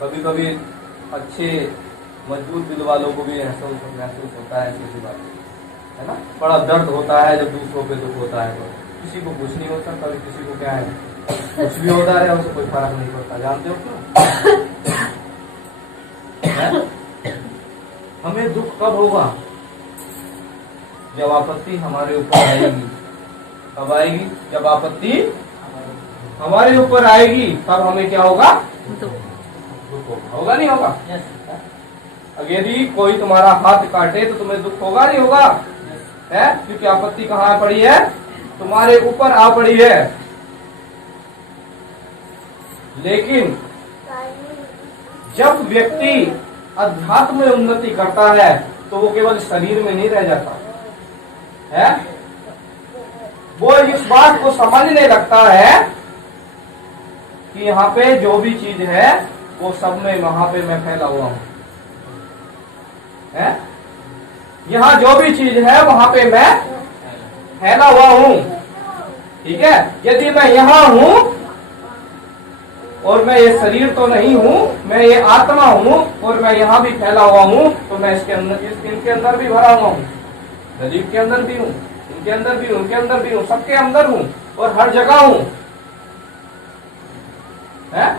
कभी कभी अच्छे मजबूत दिल वालों को भी महसूस होता है ऐसी बात है ना। बड़ा दर्द होता है जब दूसरों पे दुख होता है, तो किसी को कुछ नहीं होता, कभी किसी को क्या है कुछ भी होता है, उससे कोई फर्क नहीं पड़ता। जानते हो क्यों? हमें दुख कब होगा? जब आपत्ति हमारे ऊपर आएगी। कब आएगी? जब आपत्ति हमारे ऊपर आएगी तब हमें क्या होगा? दुख होगा नहीं होगा? अब यदि कोई तुम्हारा हाथ काटे तो तुम्हें दुख होगा नहीं होगा? है, क्योंकि आपत्ति कहाँ पड़ी है? तुम्हारे ऊपर आ पड़ी है। लेकिन जब व्यक्ति अध्यात्म में उन्नति करता है तो वो केवल शरीर में नहीं रह जाता है, वो इस बात को समझने लगता है कि यहाँ पे जो भी चीज है वो सब में वहां पे मैं फैला हुआ हूं। है, यहाँ जो भी चीज है वहां पे मैं फैला हुआ हूं। ठीक है, यदि मैं यहाँ हूं और मैं ये शरीर तो नहीं हूं, मैं ये आत्मा हूं और मैं यहाँ भी फैला हुआ हूं, तो मैं इसके अंदर इनके अंदर भी भरा हुआ हूं। गरीब के अंदर भी हूं, इनके अंदर भी हूं, उनके अंदर भी हूं, सबके अंदर हूं और हर जगह हूं। है?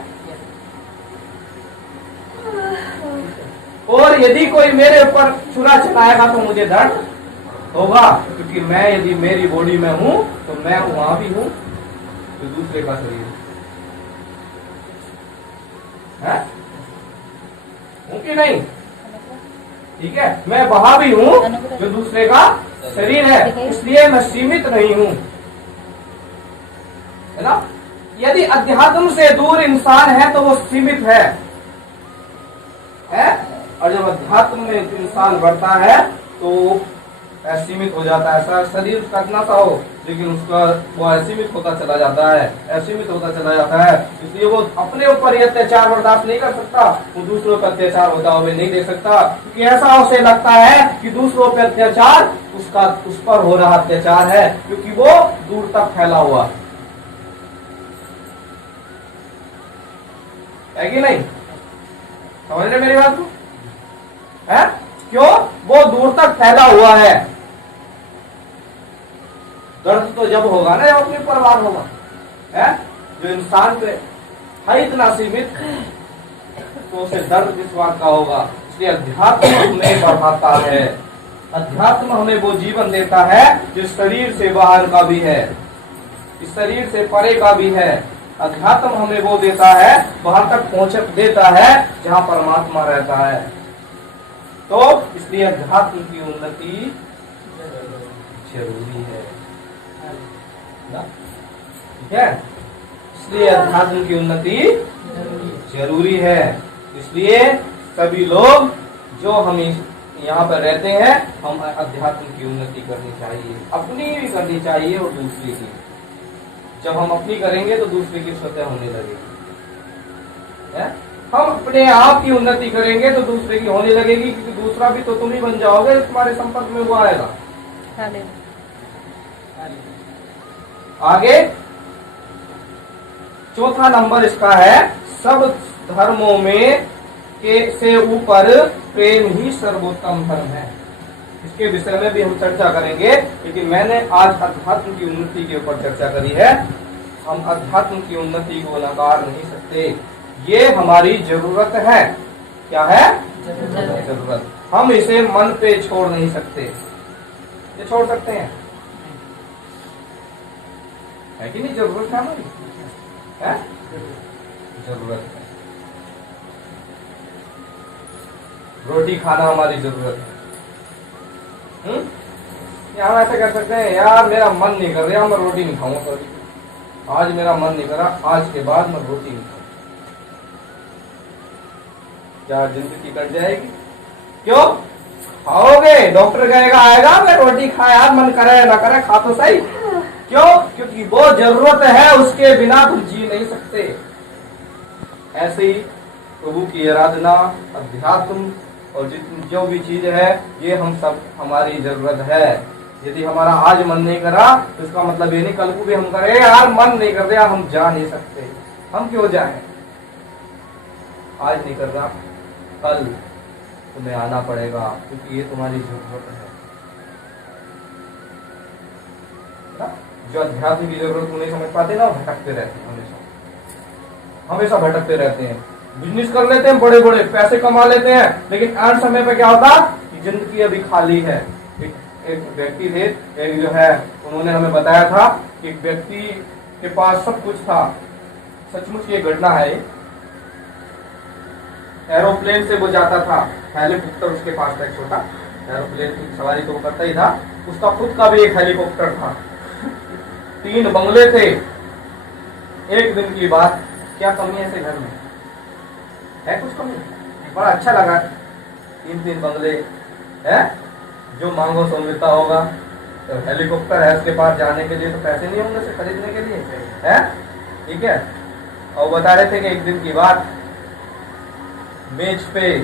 और यदि कोई मेरे ऊपर छुरा चलाएगा तो मुझे दर्द होगा, क्योंकि मैं यदि मेरी बॉडी में हूं तो मैं वहां भी हूं, तो दूसरे का शरीर है, हूं कि नहीं? ठीक है, मैं वहां भी हूं जो दूसरे का शरीर है, इसलिए मैं सीमित नहीं हूं। है ना? यदि अध्यात्म से दूर इंसान है तो वो सीमित है? और जब अध्यात्म में इंसान बढ़ता है तो असीमित हो जाता है। ऐसा शरीर कितना सा हो लेकिन उसका वो असीमित होता चला जाता है, असीमित होता चला जाता है। इसलिए वो अपने ऊपर ही अत्याचार बर्दाश्त नहीं कर सकता, वो दूसरों पर अत्याचार होता हुए नहीं देख सकता, क्योंकि ऐसा उसे लगता है कि दूसरों पर अत्याचार उस पर हो रहा अत्याचार है, क्योंकि वो दूर तक फैला हुआ है कि नहीं? समझ रहे मेरी बात को? है? क्यों? वो दूर तक फैला हुआ है। दर्द तो जब होगा ना जब अपने परिवार होगा। है? जो इंसान पे है इतना सीमित तो उसे दर्द किस बात का होगा? इसलिए अध्यात्म हमें बढ़ाता है। अध्यात्म हमें वो जीवन देता है जो शरीर से बाहर का भी है, इस शरीर से परे का भी है। अध्यात्म हमें वो देता है, वहां तक पहुंच देता है जहां परमात्मा रहता है। तो इसलिए अध्यात्म की उन्नति जरूरी है। ठीक है, इसलिए अध्यात्म की उन्नति जरूरी है। इसलिए सभी लोग जो हम यहाँ पर रहते हैं, हम अध्यात्म की उन्नति करनी चाहिए, अपनी भी करनी चाहिए और दूसरी की। जब हम अपनी करेंगे तो दूसरे की स्वतः होने लगेगी। हम अपने आप की उन्नति करेंगे तो दूसरे की होने लगेगी, क्योंकि दूसरा भी तो तुम ही बन जाओगे, तुम्हारे संपर्क में वो आएगा। आगे चौथा नंबर इसका है, सब धर्मों में से ऊपर प्रेम ही सर्वोत्तम धर्म है। इसके विषय में भी हम चर्चा करेंगे, लेकिन मैंने आज अध्यात्म की उन्नति के ऊपर चर्चा करी है। हम अध्यात्म की उन्नति को नकार नहीं सकते, ये हमारी जरूरत है। क्या है? जरूरत। हम इसे मन पे छोड़ नहीं सकते। ये छोड़ सकते हैं? है कि नहीं? जरूरत है हमारी, है? जरूरत है। रोटी खाना हमारी जरूरत है। या हम ऐसे कर सकते हैं, यार मेरा मन नहीं कर रहा, मैं रोटी नहीं खाऊंगा, सॉरी आज मेरा मन नहीं कर रहा, आज के बाद मैं रोटी नहीं खाऊंगा। क्या जिंदगी कट जाएगी? क्यों? खाओगे, डॉक्टर कहेगा आएगा, मैं रोटी खाए, यार मन करे ना करे खा तो सही। क्यों? क्योंकि वो जरूरत है, उसके बिना तुम जी नहीं सकते। ऐसे ही प्रभु की आराधना, अध्यात्म और जो भी चीज है, ये हम सब हमारी जरूरत है। यदि हमारा आज मन नहीं करा तो इसका मतलब ये नहीं कल को भी हम करें, यार मन नहीं कर रहा, हम जा नहीं सकते। हम क्यों जाएं? आज नहीं कर रहा, कल तुम्हें आना पड़ेगा, क्योंकि ये तुम्हारी जरूरत है ना? जो अध्यात्म की जरूरत नहीं समझ पाते ना, भटकते रहते हैं, हमेशा भटकते रहते हैं। बिजनेस कर लेते हैं, बड़े बड़े पैसे कमा लेते हैं, लेकिन अंत समय पे क्या होता कि जिंदगी अभी खाली है। एक व्यक्ति थे, एक जो है उन्होंने हमें बताया था कि एक व्यक्ति के पास सब कुछ था, सचमुच ये घटना है। एरोप्लेन से वो जाता था, हेलीकॉप्टर उसके पास था, एक छोटा एरोप्लेन की सवारी तो वो करता ही था, उसका खुद का भी एक हेलीकॉप्टर था, 3 बंगले थे। एक दिन की बात, क्या कमी है ऐसे घर में? है कुछ कमी? बड़ा अच्छा लगा, 3 बंगले है, जो मांगो सो मिलता होगा। तो हेलीकॉप्टर है उसके पास जाने के लिए, तो पैसे नहीं होंगे उसे खरीदने के लिए, है ठीक है। और बता रहे थे कि एक दिन की बात, मेज पे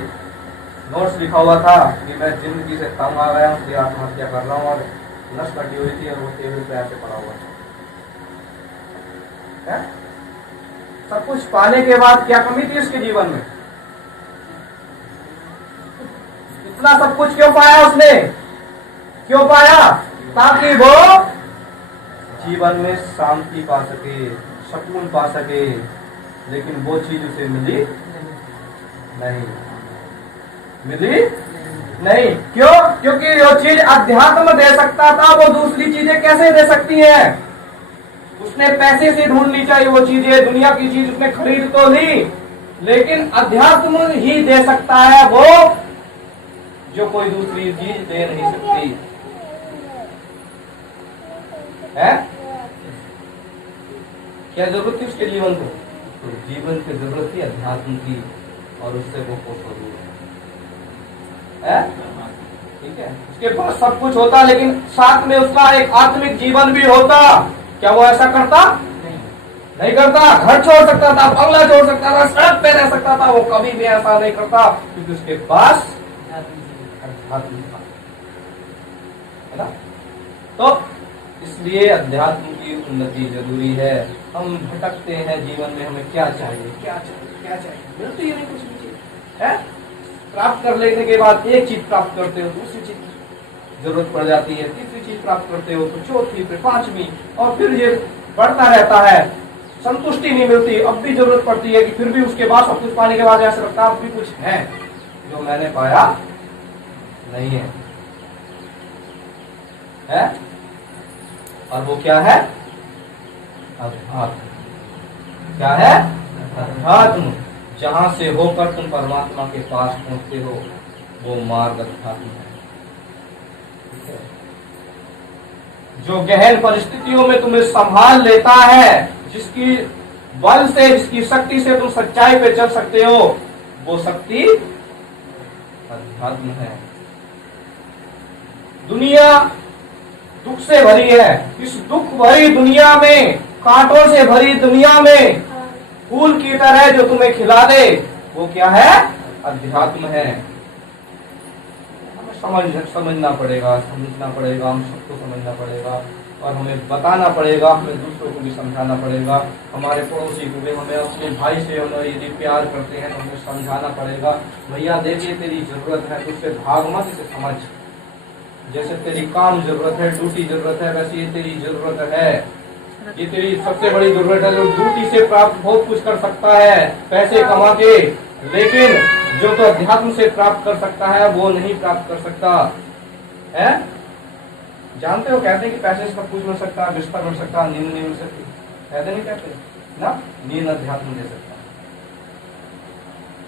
नोट्स लिखा हुआ था कि मैं जिंदगी से तंग आ गया हूँ, इसलिए आत्महत्या कर रहा हूँ, और नस कटी हुई थी और वो टेबल पे ऐसे पड़ा हुआ था। सब कुछ पाने के बाद क्या कमी थी उसके जीवन में? इतना सब कुछ क्यों पाया उसने? क्यों पाया? ताकि वो जीवन में शांति पा सके, सुकून पा सके। लेकिन वो चीज उसे मिली नहीं, मिली नहीं। क्यों? क्योंकि जो चीज अध्यात्म दे सकता था, वो दूसरी चीजें कैसे दे सकती है? उसने पैसे से ढूंढ ली चाहिए वो चीजें, दुनिया की चीज उसने खरीद तो ली, लेकिन अध्यात्म ही दे सकता है वो जो कोई दूसरी चीज दे नहीं सकती है। क्या जरूरत थी उसके जीवन को? तो जीवन की जरूरत थी अध्यात्म की, और उससे वो कोसों दूर है, ठीक है। उसके पास सब कुछ होता, लेकिन साथ में उसका एक आत्मिक जीवन भी होता। क्या वो ऐसा करता? नहीं करता। घर छोड़ सकता था, बंगला छोड़ सकता था, सड़क पे रह सकता था, वो कभी भी ऐसा नहीं करता, क्योंकि उसके पास अध्यात्म था, है ना। तो इसलिए अध्यात्म की उन्नति जरूरी है। हम भटकते हैं जीवन में, हमें क्या चाहिए, क्या चाहिए, क्या चाहिए, मिलती है नहीं कुछ भी चीज है। प्राप्त कर लेने के बाद एक चीज प्राप्त करते हो, दूसरी चीज जरूरत पड़ जाती है, तीसरी चीज प्राप्त करते हो तो चौथी, फिर 5वीं, और फिर ये बढ़ता रहता है। संतुष्टि नहीं मिलती, अब भी जरूरत पड़ती है कि फिर भी उसके बाद सब कुछ पाने के बाद ऐसा लगता है अब भी कुछ है जो मैंने पाया नहीं है, है? और वो क्या है? अध्यात्म। क्या है? अध्यात्म। जहां से होकर तुम परमात्मा के पास पहुंचते हो, वो मार्ग अध्यात्म है। जो गहन परिस्थितियों में तुम्हें संभाल लेता है, जिसकी बल से, जिसकी शक्ति से तुम सच्चाई पे चल सकते हो, वो शक्ति अध्यात्म है। दुनिया दुख से भरी है। इस दुख भरी दुनिया में, कांटों से भरी दुनिया में फूल की तरह जो तुम्हें खिला दे, वो क्या है? अध्यात्म है। समझना पड़ेगा, समझना पड़ेगा, हम सबको समझना पड़ेगा, और हमें बताना पड़ेगा, हमें दूसरों को भी समझाना पड़ेगा, हमारे पड़ोसी को भी, हमें अपने भाई से हम यदि प्यार करते हैं तो हमें समझाना पड़ेगा, भैया देखिए तेरी जरूरत है, उससे भाग मत, इसे समझ। जैसे तेरी काम जरूरत है, ड्यूटी जरूरत है, वैसे ये तेरी जरूरत है, ये तेरी सबसे बड़ी जरूरत है। जो ड्यूटी से प्राप्त बहुत कुछ कर सकता है पैसे कमा के, लेकिन जो तो अध्यात्म से प्राप्त कर सकता है वो नहीं प्राप्त कर सकता है। जानते हो, कहते हैं कि पैसे से सब कुछ मिल सकता है, बिस्तर मिल सकता है, नींद नहीं मिल सकती, कहते नहीं कहते ना? नींद अध्यात्म दे सकता है,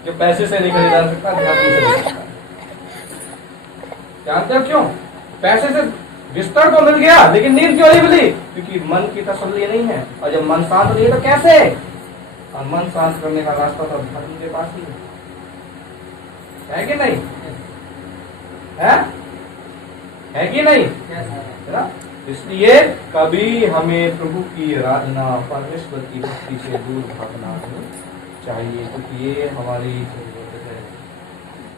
जो पैसे से नहीं खरीदा जा सकता, अध्यात्म से दे सकता है। जानते हो क्यों? पैसे से बिस्तर तो मिल गया, लेकिन नींद क्यों नहीं मिली? क्योंकि मन की तसल्ली नहीं है, और जब मन शांत नहीं है तो कैसे? और मन शांत करने का रास्ता तो अध्यात्म के पास ही है कि नहीं? है कि नहीं? है ना? इसलिए कभी हमें प्रभु की आराधना, परमेश्वर की भक्ति से दूर भागना नहीं चाहिए, क्योंकि ये हमारी जरूरत